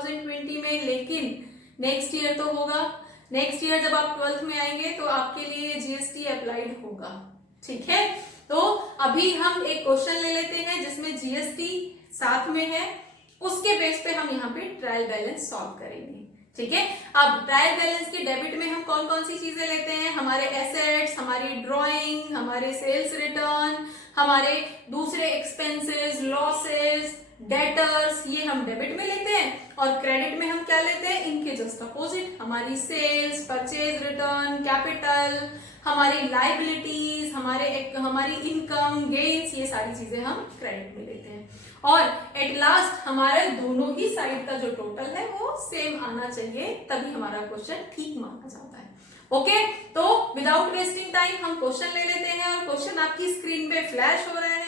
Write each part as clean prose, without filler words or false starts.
2020 में, लेकिन next year तो होगा, नेक्स्ट ईयर जब आप 12th में आएंगे तो आपके लिए जीएसटी अप्लाइड होगा, ठीक है। तो अभी हम एक क्वेश्चन ले लेते हैं जिसमें जीएसटी साथ में है, उसके बेस पे हम यहाँ पे ट्रायल बैलेंस सॉल्व करेंगे, ठीक है। अब ट्रायल बैलेंस के डेबिट में हम कौन कौन सी चीजें लेते हैं, हमारे एसेट्स, हमारी ड्राइंग, हमारे सेल्स रिटर्न, हमारे दूसरे एक्सपेंसेस, लॉसेस, डेटर्स, ये हम डेबिट में लेते हैं। और क्रेडिट में हम क्या लेते हैं, इनके जस्ट अपोजिट, हमारी सेल्स, परचेज रिटर्न, कैपिटल, हमारी लाइबिलिटीज, हमारी इनकम, गेन्स, ये सारी चीजें हम क्रेडिट में लेते हैं। और एट लास्ट हमारे दोनों ही साइड का जो टोटल है वो सेम आना चाहिए, तभी हमारा क्वेश्चन ठीक माना जाता है। ओके, तो विदाउट वेस्टिंग टाइम हम क्वेश्चन ले लेते हैं, और क्वेश्चन आपकी स्क्रीन पे फ्लैश हो रहा है।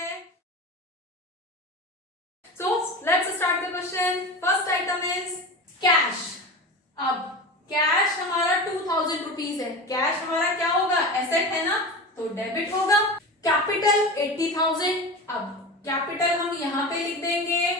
So let's start the question. First item is cash. अब कैश हमारा 2000 रुपीज है, कैश हमारा क्या होगा, एसेट है ना, तो डेबिट होगा। कैपिटल 80,000, अब कैपिटल हम यहाँ पे लिख देंगे,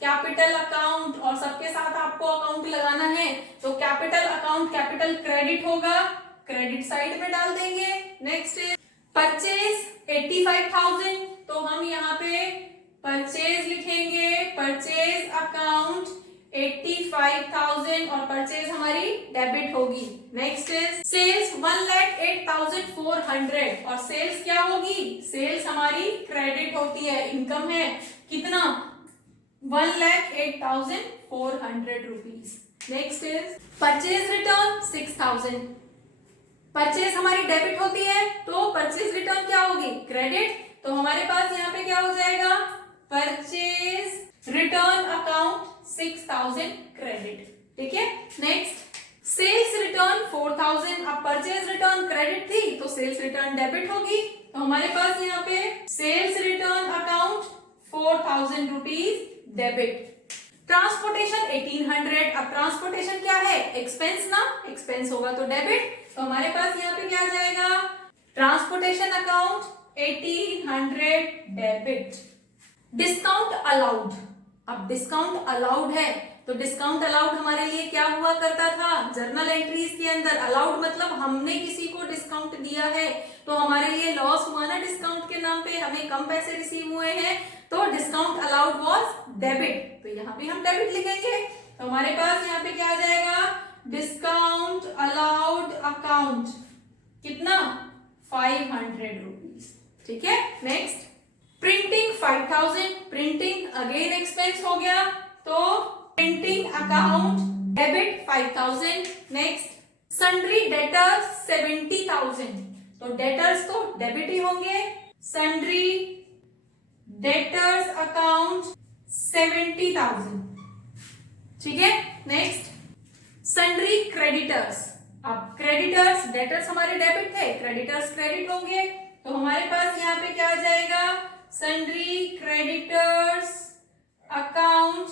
कैपिटल अकाउंट, और सबके साथ आपको अकाउंट लगाना है, तो कैपिटल अकाउंट, कैपिटल क्रेडिट होगा, क्रेडिट साइड में डाल देंगे। नेक्स्ट है परचेज 85,000, तो हम यहाँ पे परचेज लिखेंगे, परचेज अकाउंट 85,000, और परचेज हमारी डेबिट होगी। नेक्स्ट इज सेल्स 1,08,400, और सेल्स क्या होगी, सेल्स हमारी क्रेडिट होती है, इनकम है कितना, 1,08,400 rupees. Next is purchase return 6,000, purchase हमारी डेबिट होती है, तो परचेज रिटर्न क्या होगी, क्रेडिट, तो हमारे पास यहाँ पे क्या हो जाएगा, परचेज रिटर्न अकाउंट 6,000 क्रेडिट, ठीक है। नेक्स्ट सेल्स रिटर्न 4,000, अब परचेज रिटर्न क्रेडिट थी तो सेल्स रिटर्न डेबिट होगी, तो हमारे पास यहाँ पे sales return account 4,000 rupees debit. Transportation 1,800, अब ट्रांसपोर्टेशन क्या है, एक्सपेंस ना, एक्सपेंस होगा तो डेबिट, तो हमारे पास यहाँ पे क्या आ जाएगा, transportation account 1,800 debit. Discount allowed, अब डिस्काउंट अलाउड है, तो डिस्काउंट अलाउड हमारे लिए क्या हुआ करता था, जर्नल एंट्रीज के अंदर, अलाउड मतलब हमने किसी को डिस्काउंट दिया है, तो हमारे लिए लॉस हुआ ना डिस्काउंट के नाम पे, हमें कम पैसे रिसीव हुए हैं, तो डिस्काउंट अलाउड वाज डेबिट, तो यहाँ पे हम डेबिट लिखेंगे, तो हमारे पास यहाँ पे क्या आ जाएगा, डिस्काउंट अलाउड अकाउंट कितना, 500 रुपीज, ठीक है। Next printing 5,000, printing again expense हो गया, तो printing account debit 5,000। Next sundry debtors 70,000, तो डेटर्स तो डेबिट ही होंगे, सन्ड्री डेटर्स अकाउंट 70,000, ठीक है। नेक्स्ट सन्ड्री क्रेडिटर्स, अब क्रेडिटर्स, डेटर्स हमारे डेबिट थे, क्रेडिटर्स क्रेडिट होंगे, तो हमारे पास यहाँ पे क्या आ जाएगा, सन्ड्री क्रेडिटर्स अकाउंट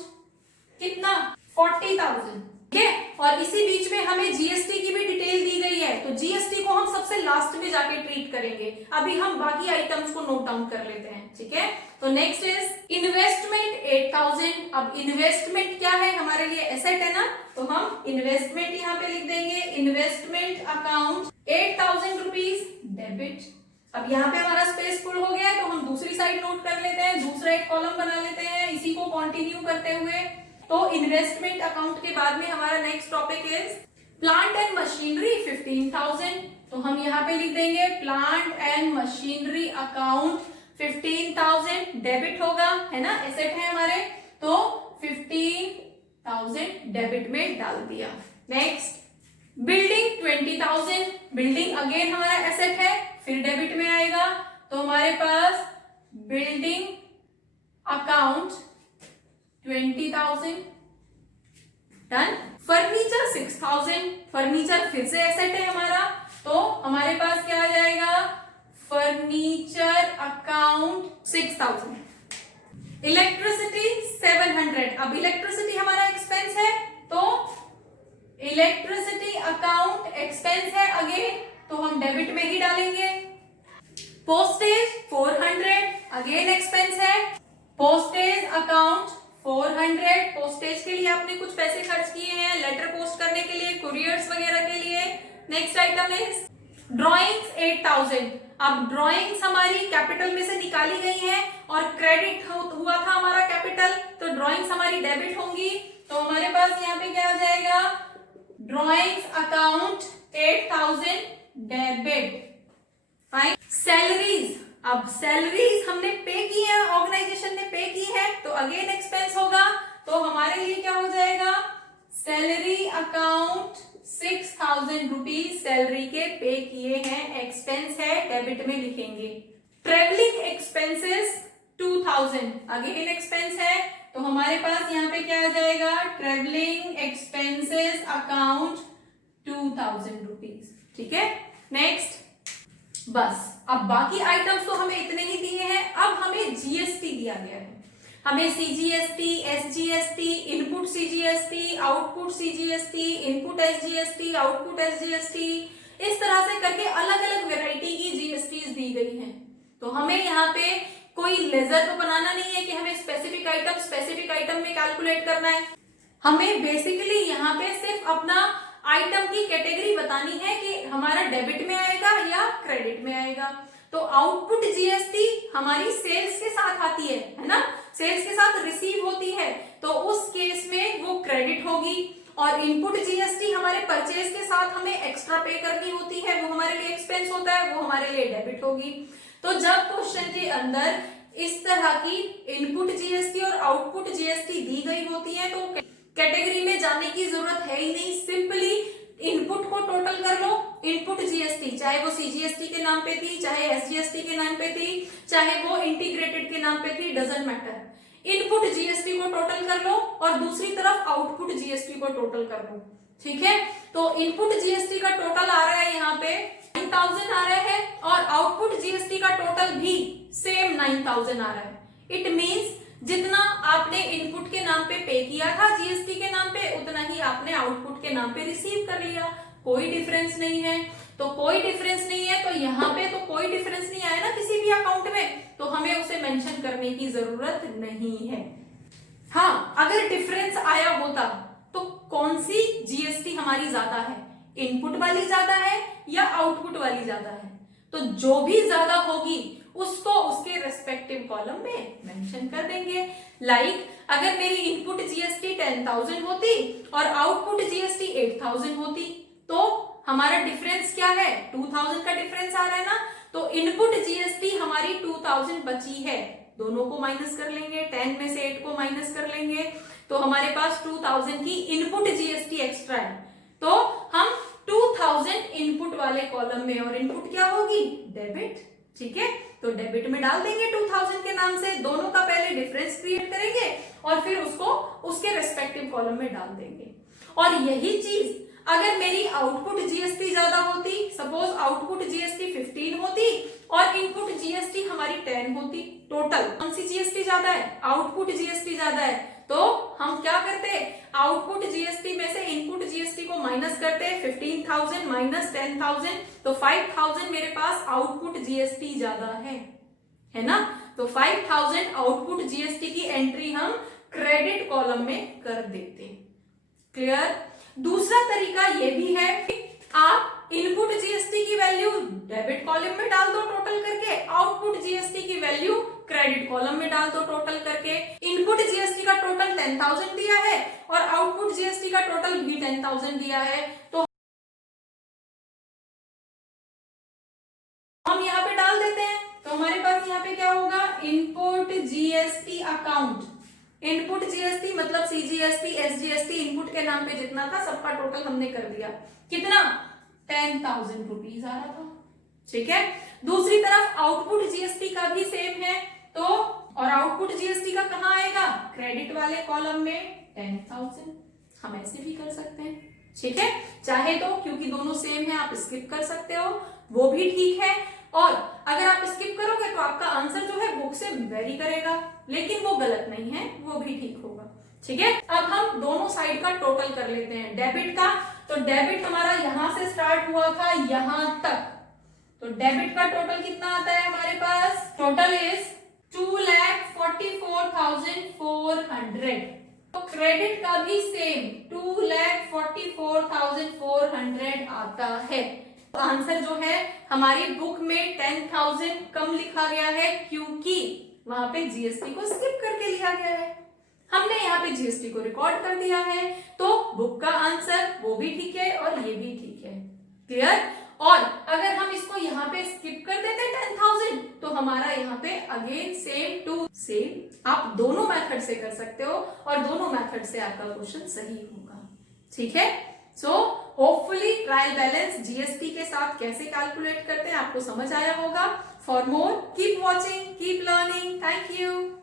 कितना, 40,000, ठीक है। और इसी बीच में हमें जीएसटी की भी डिटेल दी गई है, तो जीएसटी को हम सबसे लास्ट में जाके ट्रीट करेंगे, अभी हम बाकी आइटम्स को नोट डाउन कर लेते हैं, ठीक है। तो नेक्स्ट इज इन्वेस्टमेंट 8,000, अब इन्वेस्टमेंट क्या है, हमारे लिए एसेट है ना, तो हम इन्वेस्टमेंट यहाँ पे लिख देंगे, इन्वेस्टमेंट अकाउंट 8,000 रुपीज डेबिट। अब यहाँ पे हमारा स्पेस फुल हो गया है, तो हम दूसरी साइड नोट कर लेते हैं, दूसरा एक कॉलम बना लेते हैं, इसी को कंटिन्यू करते हुए। तो इन्वेस्टमेंट अकाउंट के बाद में हमारा next topic is plant and machinery 15,000, तो हम यहाँ पे लिख देंगे plant and machinery account 15,000 debit होगा, है ना, एसेट है हमारे, तो 15,000 डेबिट में डाल दिया। नेक्स्ट बिल्डिंग 20,000, बिल्डिंग अगेन हमारा एसेट है, फिर डेबिट में आएगा, तो हमारे पास building account 20,000 done. Furniture 6,000, furniture फिर से एसेट है हमारा, तो हमारे पास क्या आ जाएगा, फर्नीचर अकाउंट 6,000। इलेक्ट्रिसिटी 700, अब इलेक्ट्रिसिटी हमारा एक्सपेंस है, तो इलेक्ट्रिसिटी अकाउंट एक्सपेंस है अगेन, तो हम डेबिट में ही डालेंगे। पोस्टेज 400 अगेन एक्सपेंस है, पोस्टेज अकाउंट 400 पोस्टेज के लिए आपने कुछ पैसे खर्च किए हैं, लेटर पोस्ट करने के लिए, कुरियर्स वगैरह के लिए। Next item is drawings 8000। अब ड्रॉइंग्स हमारी कैपिटल में से निकाली गई है और क्रेडिट हुआ था हमारा कैपिटल, तो ड्रॉइंग्स हमारी डेबिट होंगी। तो हमारे पास यहाँ पे क्या आ जाएगा, drawings account 8000 debit. Fine. Salaries, अब सैलरीज हमने पे की है, ऑर्गेनाइजेशन ने पे की है, तो अगेन एक्सपेंस होगा। तो हमारे लिए क्या हो जाएगा, सैलरी अकाउंट 6000 रुपीज सैलरी के पे किए हैं, एक्सपेंस है, डेबिट में लिखेंगे। ट्रेवलिंग एक्सपेंसेस 2000 अगेन एक्सपेंस है, तो हमारे पास यहाँ पे क्या आ जाएगा, ट्रेवलिंग एक्सपेंसेस अकाउंट 2000 रुपीज। ठीक है। नेक्स्ट, बस अब बाकी आइटम्स तो हमें इतने ही दिए हैं। अब हमें जीएसटी दिया गया है, हमें CGST, SGST, input CGST, output CGST, input SGST, output SGST, इस तरह से करके अलग अलग वैरायटी की जीएसटी दी गई हैं। तो हमें यहाँ पे कोई लेजर तो बनाना नहीं है कि हमें स्पेसिफिक आइटम में कैलकुलेट करना है। हमें बेसिकली यहाँ पे सिर्फ अपना आइटम की कैटेगरी बतानी है कि हमारा डेबिट में आएगा या क्रेडिट में आएगा। तो आउटपुट जीएसटी हमारी सेल्स के साथ आती है ना, सेल्स के साथ रिसीव होती है, तो उस केस में वो क्रेडिट होगी। और इनपुट जीएसटी हमारे परचेज के साथ हमें एक्स्ट्रा पे करनी होती है, वो हमारे लिए एक्सपेंस होता है, वो हमारे लिए डेबिट होगी। तो जब क्वेश्चन के अंदर इस तरह की इनपुट जीएसटी और आउटपुट जीएसटी दी गई होती है, तो कैटेगरी में जाने की जरूरत है ही नहीं, सिंपली इनपुट को टोटल कर लो। इनपुट जीएसटी चाहे वो सीजीएसटी के नाम पे थी, चाहे एसजीएसटी के नाम पे थी, चाहे वो इंटीग्रेटेड के नाम पे थी, डजंट मैटर। इनपुट जीएसटी को टोटल कर लो और दूसरी तरफ आउटपुट जीएसटी को टोटल कर लो। ठीक है। तो इनपुट जीएसटी का टोटल आ रहा है यहाँ पे 9000 आ रहा है और आउटपुट जीएसटी का टोटल भी सेम 9000 आ रहा है। इट मींस जितना आपने इनपुट के नाम पे किया था जीएसटी के नाम पे, उतना ही आपने आउटपुट के नाम पे रिसीव कर लिया, कोई डिफरेंस नहीं है। तो कोई डिफरेंस नहीं है, तो यहाँ पे तो कोई डिफरेंस नहीं आया ना किसी भी अकाउंट में, तो हमें उसे मेंशन करने की जरूरत नहीं है। हाँ, अगर डिफरेंस आया होता तो कौन सी जीएसटी हमारी ज्यादा है, इनपुट वाली ज्यादा है या आउटपुट वाली ज्यादा है, तो जो भी ज्यादा होगी उसको उसके रेस्पेक्टिव कॉलम में मेंशन कर देंगे। लाइक अगर मेरी इनपुट जीएसटी 10,000 होती और आउटपुट जीएसटी 8,000 होती, तो हमारा डिफरेंस क्या है, 2000 का डिफरेंस आ रहा है ना, तो इनपुट जीएसटी हमारी 2000 बची है, दोनों को माइनस कर लेंगे, 10 में से 8 को माइनस कर लेंगे, तो हमारे पास 2000 की इनपुट जीएसटी एक्स्ट्रा है। तो हम 2000 इनपुट वाले कॉलम में, और इनपुट क्या होगी, डेबिट। ठीक है, तो डेबिट में डाल देंगे 2000 के नाम से, दोनों का पहले डिफरेंस क्रिएट करेंगे और फिर उसको उसके रेस्पेक्टिव कॉलम में डाल देंगे। और यही चीज अगर मेरी आउटपुट जीएसटी ज्यादा होती, सपोज आउटपुट जीएसटी 15 होती और इनपुट जीएसटी हमारी 10 होती, टोटल कौन सी जीएसटी ज्यादा है, आउटपुट जीएसटी ज्यादा है, तो हम क्या करते, आउटपुट जीएसटी में से इनपुट जीएसटी को माइनस करते, 15,000 माइनस 10,000, तो 5,000 मेरे पास आउटपुट जीएसटी ज्यादा है ना, तो 5,000 आउटपुट जीएसटी की एंट्री हम क्रेडिट कॉलम में कर देते। क्लियर। दूसरा तरीका ये भी है, आप इनपुट जीएसटी की वैल्यू डेबिट कॉलम में डाल दो टोटल करके, आउटपुट जीएसटी की वैल्यू क्रेडिट कॉलम में डाल दो टोटल करके। इनपुट जीएसटी का टोटल 10,000 दिया है और आउटपुट जीएसटी का टोटल भी 10,000 दिया है, तो हम यहाँ पे डाल देते हैं। तो हमारे पास यहाँ पे क्या होगा, input GST account, input GST मतलब सीजीएसटी, एसजीएसटी, इनपुट के नाम पे जितना था सबका टोटल हमने कर दिया, कितना, 10,000 रुपीज आ रहा था। ठीक है। दूसरी तरफ आउटपुट जीएसटी का भी सेम है, तो और आउटपुट जीएसटी का कहाँ आएगा, क्रेडिट वाले कॉलम में 10,000। हम ऐसे भी कर सकते हैं, ठीक है, चाहे तो, क्योंकि दोनों सेम है आप स्किप कर सकते हो, वो भी ठीक है। और अगर आप स्किप करोगे तो आपका आंसर जो है बुक से वेरी करेगा, लेकिन वो गलत नहीं है, वो भी ठीक होगा। ठीक है। अब हम दोनों साइड का टोटल कर लेते हैं डेबिट का। तो डेबिट हमारा यहां से स्टार्ट हुआ था यहां तक, तो डेबिट का टोटल कितना आता है हमारे पास, टोटल इज 2,44,400। तो क्रेडिट का भी सेम 2,44,400 आता है। तो आंसर जो है हमारी बुक में 10,000 कम लिखा गया है क्योंकि वहां पे जीएसटी को स्किप करके लिया गया है। हमने यहाँ पे जीएसटी को रिकॉर्ड कर दिया है, तो बुक का आंसर वो भी ठीक है और ये भी ठीक है। क्लियर? और अगर हम इसको यहाँ पे स्किप कर देते 10,000 तो हमारा यहाँ पे अगेन सेम टू सेम। आप दोनों मेथड से कर सकते हो और दोनों मेथड से आपका क्वेश्चन सही होगा। ठीक है? So hopefully trial balance GST के साथ कैसे कैलकुलेट करते हैं आपको समझ आया होगा। For more keep watching, keep learning. Thank you.